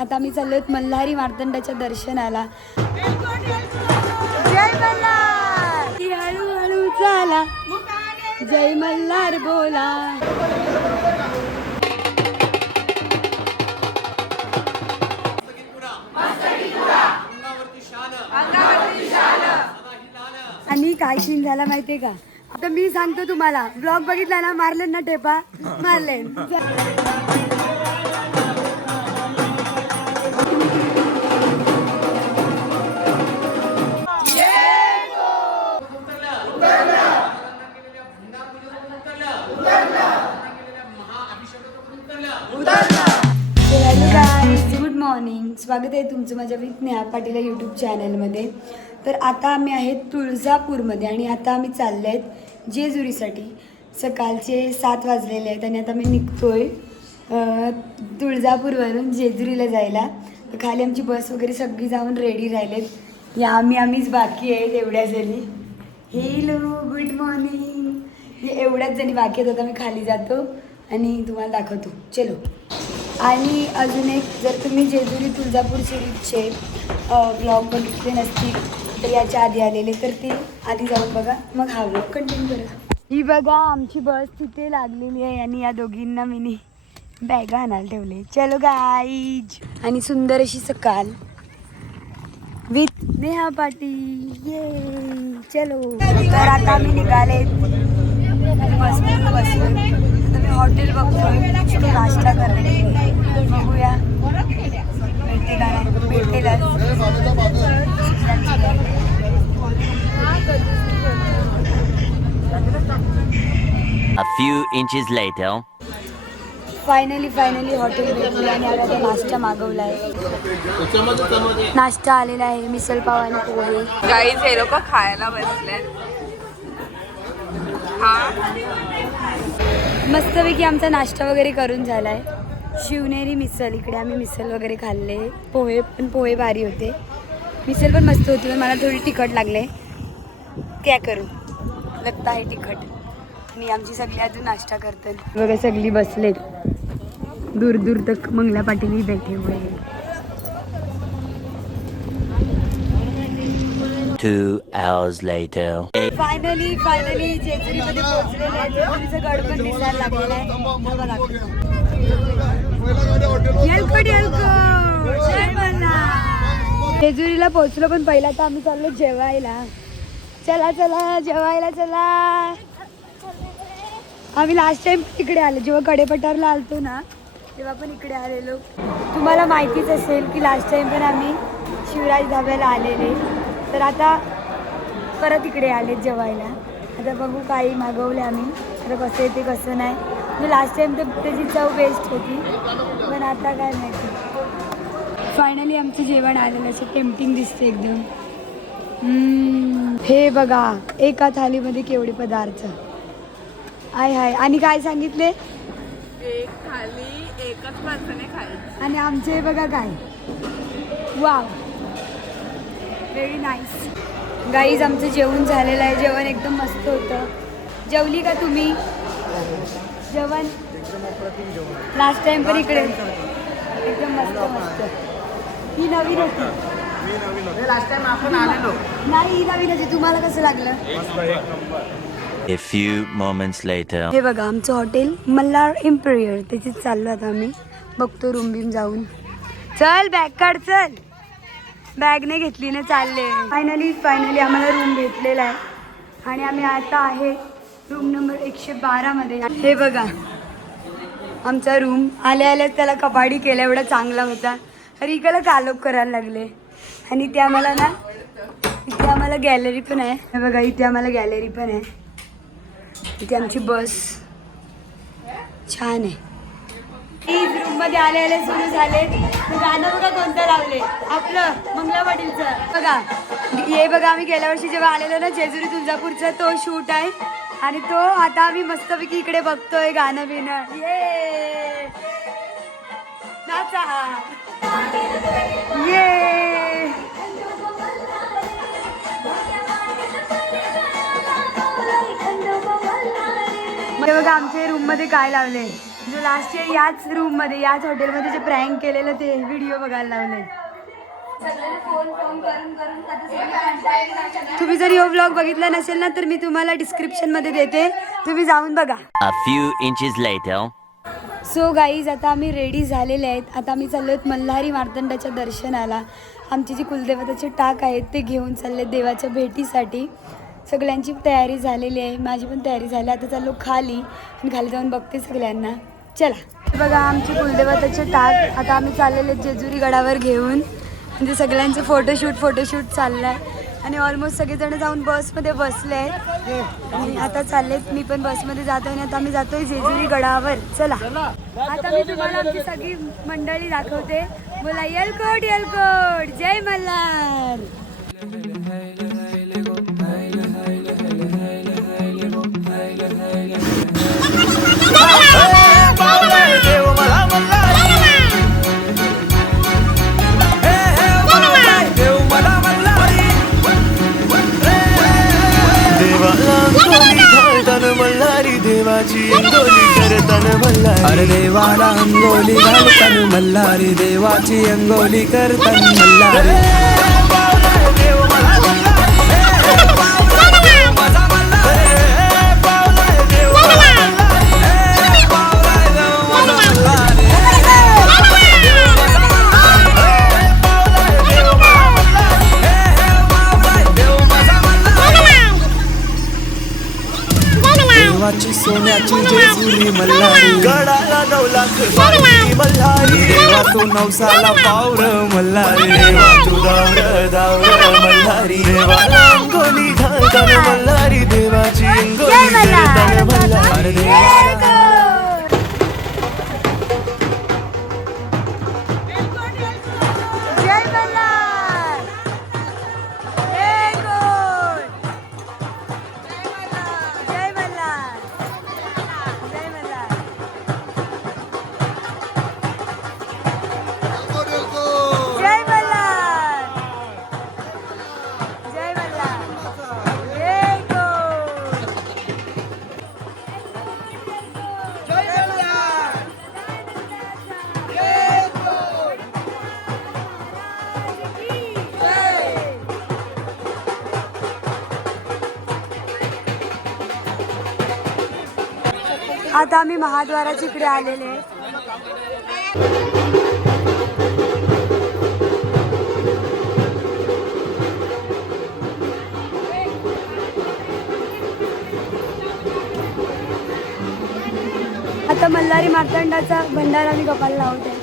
आता आम्ही चाललोय मल्हारी मार्तंडाच्या दर्शनाला. जय हळूहळू चाला जय मल्हार बोला. आणि काय सीन झाला माहितीये का? आता मी सांगतो तुम्हाला. ब्लॉग बघितला ना मारले ना टेपा? मारले मॉर्निंग स्वागत आहे तुमचं माझ्या विथ पाटील यूट्यूब चॅनलमध्ये तर आता आम्ही आहेत तुळजापूरमध्ये आणि आता आम्ही चालले आहेत जेजुरीसाठी. सकाळचे सात वाजलेले आहेत आणि आता मी निघतो आहे तुळजापूरवरून जेजुरीला जायला. तर खाली आमची बस वगैरे सगळी जाऊन रेडी राहिलेत. या आम्ही आम्हीच बाकी आहेत एवढ्या जणी. हेलो गुड मॉर्निंग हे एवढ्याच जणी बाकी आहेत आता मी खाली जातो आणि तुम्हाला दाखवतो. चलो. आणि अजून एक जर तुम्ही जेजुरी तुळजापूर सिरीजचे ब्लॉग बघितले नसतील तर याच्या आधी आलेले तर ते आधी जाऊन बघा. मग हा ब्लॉग कंटिन्यू करा. ही बघा आमची बस तिथे लागलेली आहे आणि या दोघींना मी बॅगा आणायला ठेवले. चलो गाईज आणि सुंदर अशी सकाळ विथ नेहा पाटी. ये चलो. तर आता मी निघाले. बस बस हॉटेल बघतोय तिथे नाश्ता करणे बघूया. भेटते का नाही भेटेलच A few inches later. Finally finally hotel भेटले आणि आता तो नाश्ता मागवला आहे नाश्ता आलेला आहे मिसळ पाव आणि पोहे. गाईज हे लोक खायला बसले हा? मस्तपैकी आमचा नाश्ता वगैरे करून झालाय. शिवनेरी मिसल इकडे आम्ही मिसल वगैरे खाल्ले. पोहे पण पोहे भारी होते. मिसल पण मस्त होती पण मला थोडी तिखट लागले. काय करू? लगता आहे तिखट. आणि आमची सगळी अजून नाश्ता करतात वगैरे सगळी बसलेत. दूर दूर तक मंगला पाटील बैठे हुए Two hours later. Finally finally जेजुरीमध्ये पोहोचलेले आहे. जेजुरीचं गड पण दिसायला लागलेलं आहे. बघा जय मल्हार. जेजुरीला पोहोचलो पण पहिला तर आम्ही चाललो जेवायला. चला चला जेवायला चला. आम्ही लास्ट टाइम इकडे आलो. जेव्हा कडेपठारला आलतो ना तेव्हा पण इकडे आलेलो. तुम्हाला माहितीच असेल की लास्ट टाइम पण आम्ही शिवराज धाब्याला आलेले. तर आता परत इकडे आले जेवायला. आता बघू काही मागवले आम्ही. आता कसं येते कसं नाही. म्हणजे लास्ट टाइम तर त्याची चव बेस्ट होती. पण आता काय माहिती. फायनली आमचं जेवण आलेलं असं टेम्पटिंग दिसते एकदम. हे बघा एका थालीमध्ये केवढे पदार्थ. आय हाय. आणि काय सांगितले? एक थाली एकच माणसाने खायची. आणि आमचे बघा काय. Wow very nice. गाईज आमचं जेवण झालेलं आहे. जेवण एकदम मस्त होतं. जेवली का तुम्ही? जेवण? लास्ट टाइम पण इकडे. एकदम मस्त मस्त. ही नवीन होती. नाही ही नवीन होती. तुम्हाला कसं लागलं? A few moments later. हे बघा आमचं हॉटेल मल्हार इम्पेरियर त्याच्यात चाललो आता आम्ही. बघतो रूम बिम जाऊन. चल बॅग काढ चल. बॅग नाही घेतली ना चालले. फायनली फायनली आम्हाला रूम भेटलेला आहे. आणि आम्ही आता आहे रूम नंबर एकशे बारामध्ये हे बघा. आमचा रूम आल्या आल्याच त्याला कपाडी केला एवढा चांगला होता. रिकाला कालोप करायला लागले. आणि इथे आम्हाला ना इथे आम्हाला गॅलरी पण आहे. हे बघा इथे आम्हाला गॅलरी पण आहे. इथे आमची बस. छान आहे. रूममध्ये आले आले सुरू झाले. गाणं बघा कोणतं लावले. आपलं मंगला पाटीलचं बघा हे बघा आम्ही गेल्या वर्षी जेव्हा आलेलो ना जेजुरी तुळजापूरचा तो शूट आहे. आणि तो आता आम्ही मस्तपैकी इकडे बघतोय गाणं बिणं. ये. नाचा ये. बघा आमच्या रूममध्ये काय लावले? जो लास्ट इयर याच रूममध्ये याच हॉटेलमध्ये जे प्रँक केलेलं ते व्हिडिओ बघायला लावले. तुम्ही जर यो ब्लॉग बघितला नसेल ना तर मी तुम्हाला डिस्क्रिप्शनमध्ये देते. तुम्ही जाऊन बघा. A few inches later. So guys आता आम्ही रेडी झालेले आहेत. आता आम्ही चाललो आहेत मल्हारी मार्तंडाच्या दर्शनाला. आमची जी कुलदेवताचे टाक आहेत ते घेऊन चालले आहेत देवाच्या भेटीसाठी. सगळ्यांची तयारी झालेली आहे. माझी पण तयारी झाली. आता चाललो खाली. आणि खाली जाऊन बघते सगळ्यांना. चला. बघा आमची कुलदेवताचे टाक. आता आम्ही चाललेले आहेत जेजुरी गडावर घेऊन. म्हणजे सगळ्यांचे फोटोशूट फोटोशूट चाललं आहे आणि ऑलमोस्ट सगळेजण जाऊन बसमध्ये बसले आहेत. आणि आता चाललेत. मी पण बसमध्ये जातो आणि आता आम्ही जातोय जेजुरी गडावर. चला. आता मी तुम्हाला आमची सगळी मंडळी दाखवते. बोला यलकोट यलकोट. जय मल्हार. मल्हारी देवाची अंगोली करताना मल्हारी अरे देवाला अंगोली घालतन मल्हारी देवाची अंगोली नवसाला पावर मल्हारी देवा तू दावर दावर मल्हारी देवाला अंगोली घालताना मल्हारी देवाची अंगोली करताना मल्हारी अरे देवा आता आम्ही महाद्वाराच्या इकडे आलेले आहे. आता मल्हारी मार्तंडाचा भंडारा आम्ही कपाला लावत आहे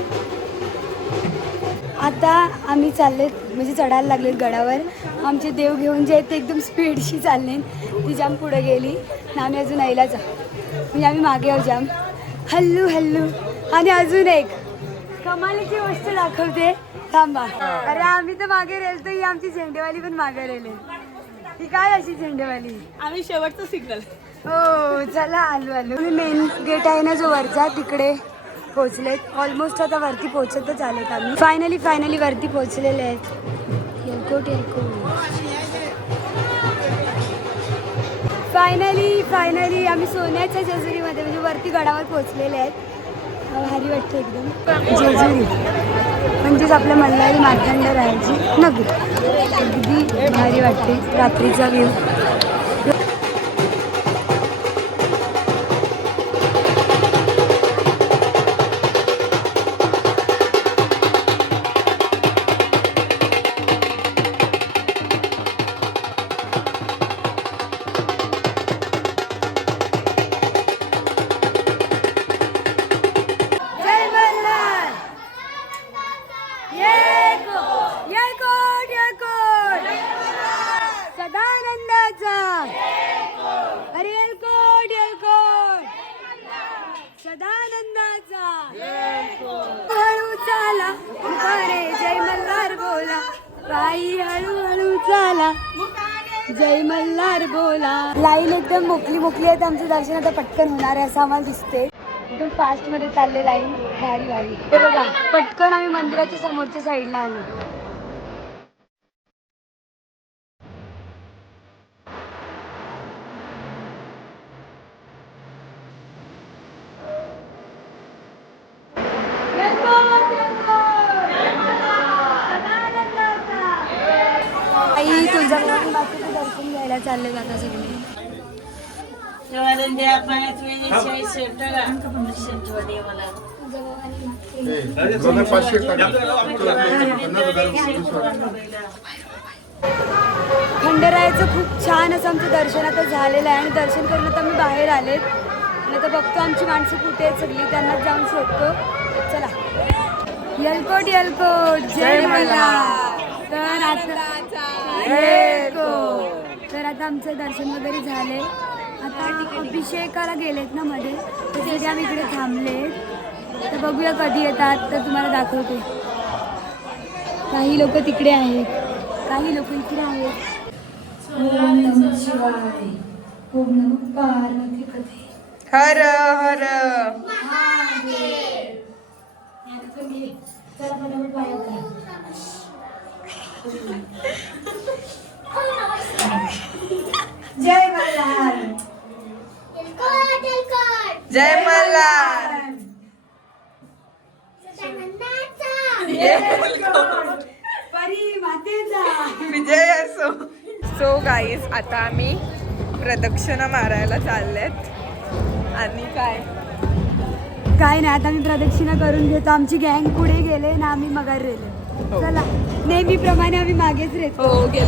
आता आम्ही चालले म्हणजे चढायला लागले गडावर. आमचे देव घेऊन जे आहेत ते एकदम स्पीडशी चालले. ती जाम पुढे गेली. आणि आम्ही अजून यायलाच आहोत म्हणजे आम्ही मागे आहोत जाम. हल्लू हल्लू. आणि अजून एक. कमालीची गोष्ट दाखवते. थांबा. अरे आम्ही तर मागे रेलतो ही आमची झेंडेवाली पण मागे रेले ही काय अशी झेंडेवाली? आम्ही शेवटचं सिग्नल हो चला आलो आलो. मेन गेट आहे ना जो वरचा तिकडे पोहोचलेत. ऑलमोस्ट आता वरती पोहोचतच आलेत आम्ही. फायनली फायनली वरती पोहोचलेले आहेत. एअरपोर्ट एअरपोर्ट फायनली फायनली आम्ही सोन्याच्या जेजुरीमध्ये म्हणजे वरती गडावर पोहोचलेले आहेत. भारी वाटते एकदम. जेजुरी. म्हणजेच आपल्या मल्हारी मार्तंड राहायची नगरी. अगदी भारी वाटते रात्रीचा व्ह्यू लाई हळू हळू चाला जय मल्हार बोला. लाईन एकदम मोकली मोकली आहे तर आमचं दर्शन आता पटकन होणार आहे असं आम्हाला दिसते एकदम फास्टमध्ये चालले लाईन. भारी भारी. हे बघा पटकन आम्ही मंदिराच्या समोरच्या साईडला आलो तुळजाभवानी मातेचं दर्शन घ्यायला चालले जाता सगळे खंडरायाचं खूप छान असं आमचं दर्शन आता झालेलं आहे. आणि दर्शन करून आता मी बाहेर आलेत. आणि आता बघतो आमची माणसं कुठे आहेत सगळी. त्यांना जाऊन शोधतो. चला. यलकोट यलकोट जय मला तर आता. तर आता आमचं दर्शन वगैरे झाले आता अभिषेकाला गेलेत ना मध्ये. त्यासाठी आम्ही इकडे थांबले तर बघूया कधी येतात तर तुम्हाला दाखवते. काही लोक तिकडे आहेत. काही लोक इकडे आहेत. ओम नमः शिवाय. ओम नमः पार्वती पते. हर हर. जय मल्हार. जय मल्हार. विजय असो. सो गाईज आता आम्ही प्रदक्षिणा मारायला चाललेत. आणि काय? काय नाही आता मी प्रदक्षिणा करून घेतो. आमची गँग पुढे गेले ना आम्ही मगार रेले चला नेहमीप्रमाणे आम्ही मागेच रेतो हो गेल.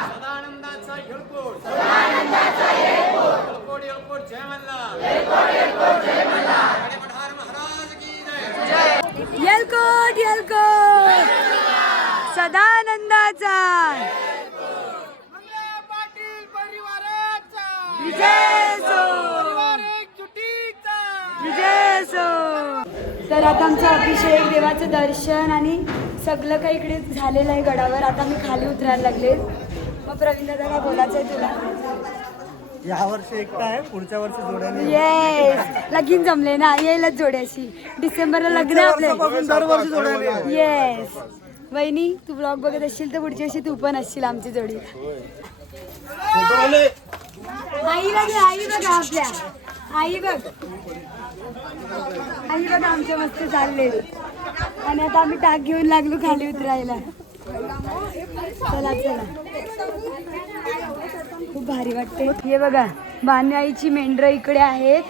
सदानंदाचा येळकोट सदानंदाचा येळकोट येळकोट जय मल्हार येळकोट येळकोट जय मल्हार आणि पठार महाराज की जय यलकोट यलकोट सदानंदाचा पाटील परिवाराचा विजय असो एकजुटीचा विजय असो तर आता आमचं अभिषेक देवाचं दर्शन आणि सगळं काही इकडे झालेलं आहे गडावर. आता मी खाली उतरायला लागले. मग प्रवीण दादा काय बोलायचं आहे तुला. या वर्षी एकटा आहे पुढच्या वर्षी जोड्याने येस लगीन जमले ना? येईलच जोड्याशी. डिसेंबरला लग्न आपले. वर्षापासून दरवर्षी जोड्याने येस वहिनी तू ब्लॉग बघत असशील तर पुढच्या वर्षी तू पण असशील आमची जोडी. आईला घे आई बघा आपल्या. आई बघ. आई बघा आमच्या मस्त चालले. आणि आता आम्ही टाक घेऊन लागलो खाली उतरायला. चला चला. खूप भारी वाटते. हे बघा बानाईची मेंढरं इकडे आहेत.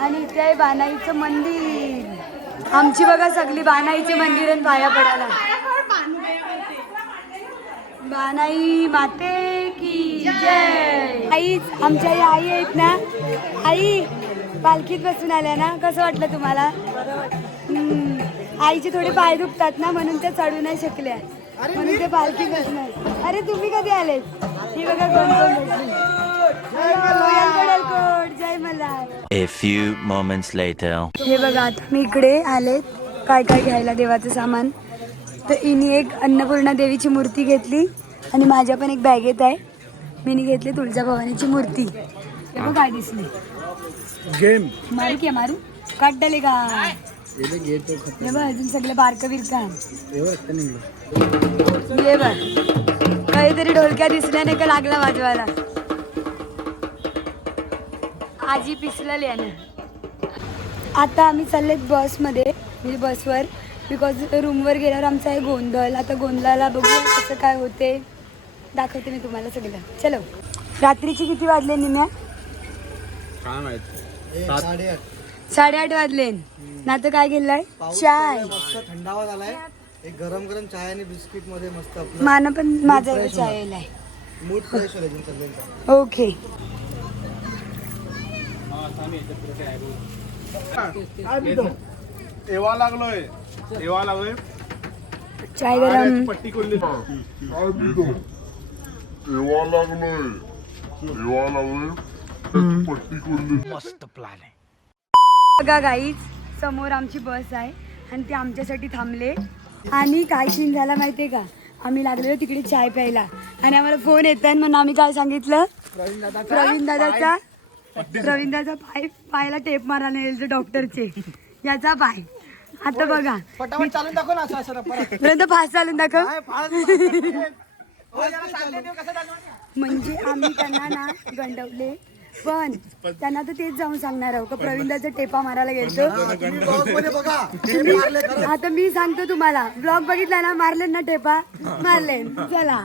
आणि इथे आहे बानाईचं मंदिर. आमची बघा सगळी बानाईचे मंदिर आणि पाया पडायला. बानाई माते की जय. आई आमच्या आई आहेत ना? आई पालखीत बसून आल्या ना? कसं वाटलं तुम्हाला? हम्म. आईचे थोडे पाय दुखतात ना म्हणून त्या चढू नाही शकल्या. म्हणून ते पालखी बसणार अरे तुम्ही कधी आलेत ही बघा कोण जय Malhar. A few moments later. हे बघा आता मी इकडे आले. काय काय घ्यायला देवाचं सामान? तर इनी एक अन्नपूर्णा देवीची मूर्ती घेतली आणि माझ्या पण एक बॅगेत आहे. मीनी घेतली तुळजाभवानीची मूर्ती. हे बघ काय दिसली. गेम मारू की मारू? काढले का? हे बघ अजून सगळं बारकं बिरका हे बघ काहीतरी ढोलक्या दिसल्या नाही का लागला वाजवायला आजी पिसलेली आहे ना. आता आम्ही चाललेत बसमध्ये म्हणजे बसवर बिकॉज रूमवर गेल्यावर आमचा आहे गोंधळ. आता गोंधळाला बघूया कसं काय होते. दाखवते मी तुम्हाला सगळं. चलो. रात्रीचे किती वाजले निम्या? साडेआठ साडेआठ वाजले. ना तर काय गेलाय चाय. मस्त थंडावा झालाय. एक गरम गरम चाय आणि बिस्किटमध्ये मस्त आपलं मान पण माझा चाय यायलाय मूड फ्रेश ओके. एवा लागलोय. एवा लागलोय. चाय गरम. पट्टी खोलली. एवा लागलोय. बघा गाईच समोर आमची बस आहे आणि ते आमच्यासाठी थांबले. आणि काय सीन झाला माहितीये का? आम्ही लागलेलो तिकडे चाय प्यायला. आणि आम्हाला फोन येत आहे म्हणून आम्ही काय सांगितलं? प्रवीण दादाचा प्रवीण दादाचा पाय पायाला टेप मारायला नेलं डॉक्टरचे याचा पाय. आता बघा. पटापट चालून दाखव ना असं असं परत. पर्यंत फास्ट चालून दाखव. हो, जरा कसं चालू? म्हणजे आम्ही त्यांना ना गंडवले. पण त्यांना तर तेच जाऊन सांगणार आहोत. का प्रवीणदाचा टेपा मारायला गेलतो? बघा. खरं. आता मी सांगतो तुम्हाला. ब्लॉग बघितला ना मारले ना टेपा? मारले. चला.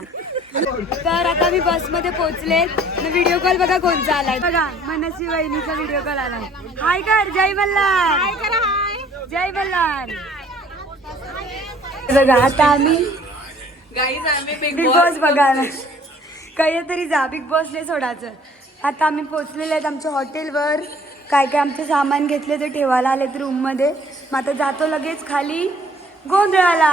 तर आता मी बसमध्ये पोहोचले व्हिडिओ कॉल बघा कोणचा आलाय. बघा मनसी वहिनीचा व्हिडिओ कॉल आलाय. हाय कर जय मल्हार. जय मल्हार. बघा आता आम्ही बिग बॉस बघायला. काहीतरी जा बिग बॉसले सोडायचं. आता आम्ही पोचलेले आहेत आमच्या हॉटेलवर. काय काय आमचं सामान घेतले ते ठेवायला आलेत रूममध्ये मग आता जातो लगेच खाली गोंधळाला.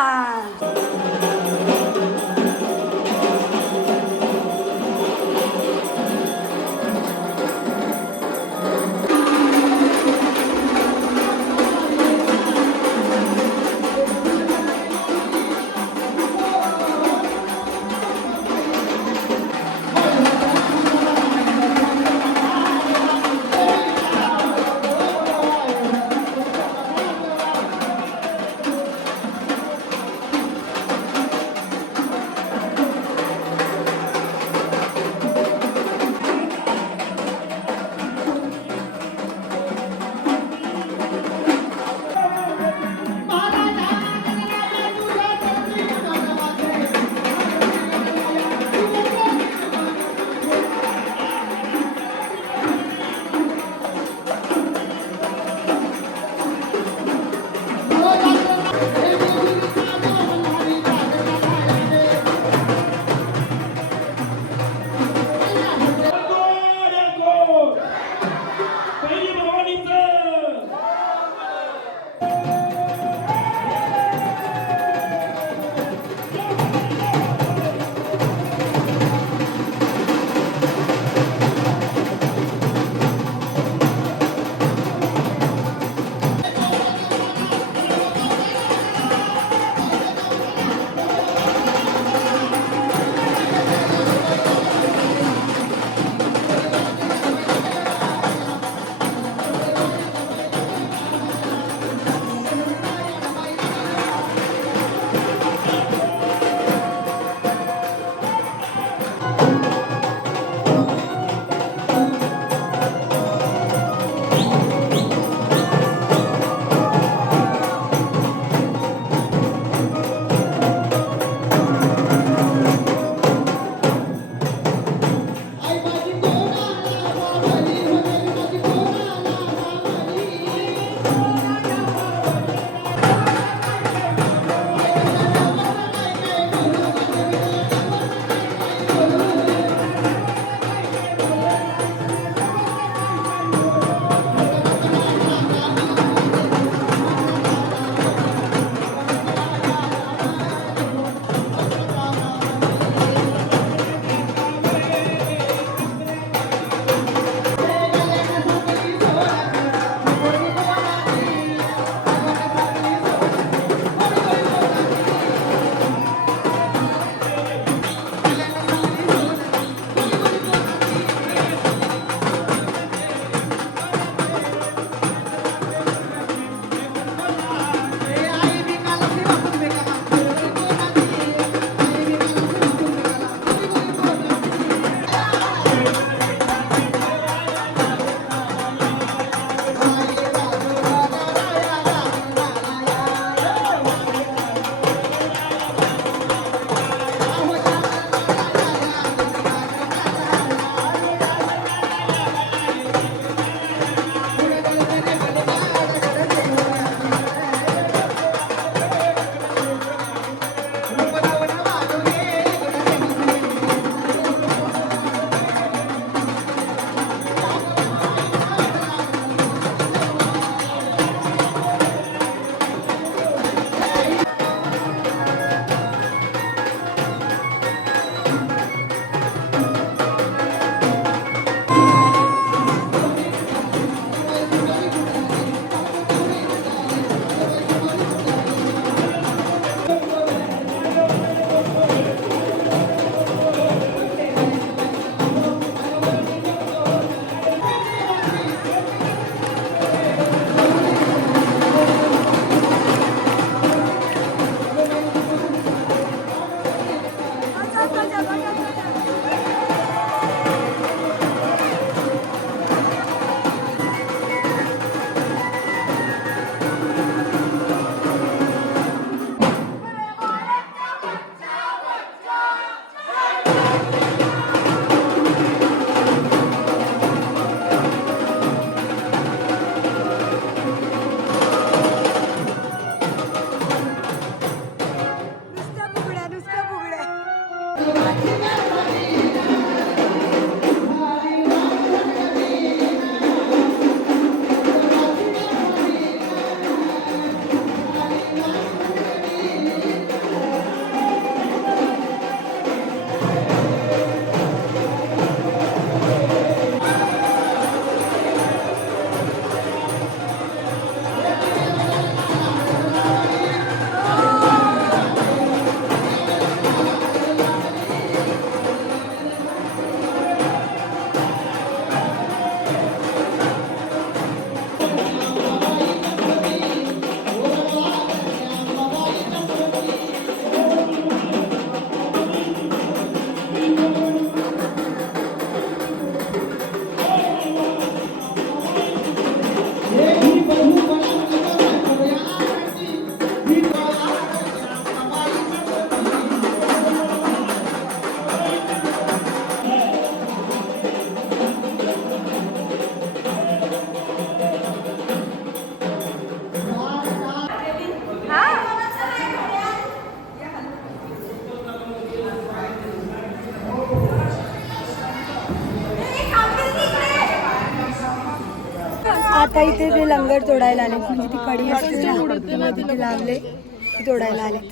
आता इथे ते लंगर तोडायला आलेत म्हणजे ती कडी असते ना तिथे लावले ती तोडायला आलेत.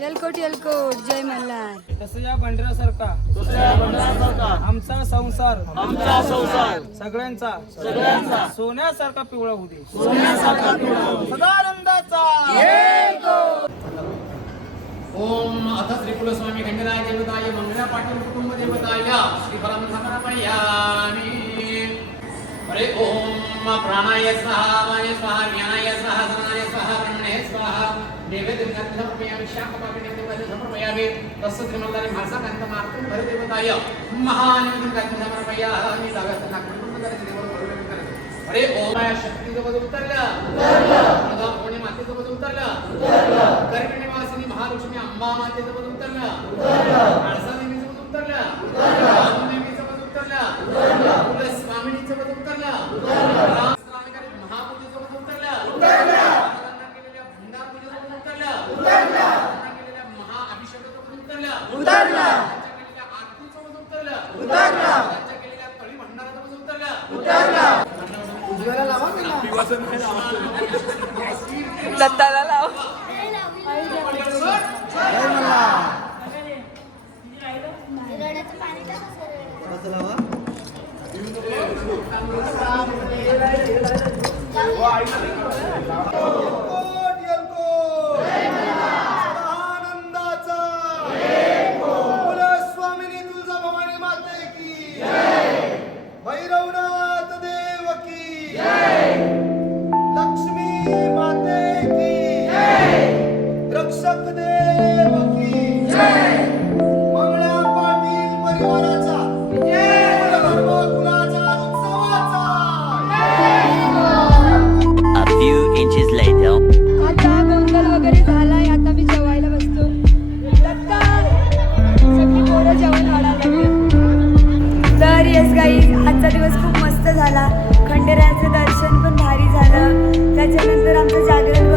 यलकोट यलकोट जय मल्हार. तसं बंडऱ्यासारखा आमचा संसार आमचा संसार. सगळ्यांचा. सगळ्यांचा. सोन्यासारखा पिवळा होऊ दे. सदानंदाचा. ओम अथ श्री कुलस्वामी खंडराय देवताय मंगला पाटील कुटुंब देवताय श्री परम समर्पयामि हरे ओम प्राणाय स्वाहा वाय स्वाहा ज्ञानाय स्वाहा समानाय स्वाहा ब्रह्मणे स्वाहा। नैवेद्यं समर्पयामि समर्पयामि तस्य श्रीमल्लानि भाषाकान्त मार्गं हरे देवताय महानिवेदं समर्पयामि दागस्त नागपुरं करायचं अरे ओम उतरलं उतरलं कोणी मातेचं पद उतरलं महालक्ष्मी अंबा मातेचं पद उतरलं उतरलं आळसा देवीचं पद उतरलं उतरलं देवीचं पद उतरलं उतरलं कुल स्वामिनीचं पद उतरलं उतरलं रामस्वामीकारी महापूजेचं पद उतरलं उतरलं केलेल्या भंडार पूजेचं पद उतरलं उतरलं केलेल्या महाअभिषेकाचं पद उतरलं उतरलं केलेल्या आरतीचं पद उतरलं उतरलं केलेल्या तळी भंडाराचं पद उतरलं दत्ताला झाला. खंडेरायाचं दर्शन पण भारी झालं. त्याच्यानंतर आमचं जागरण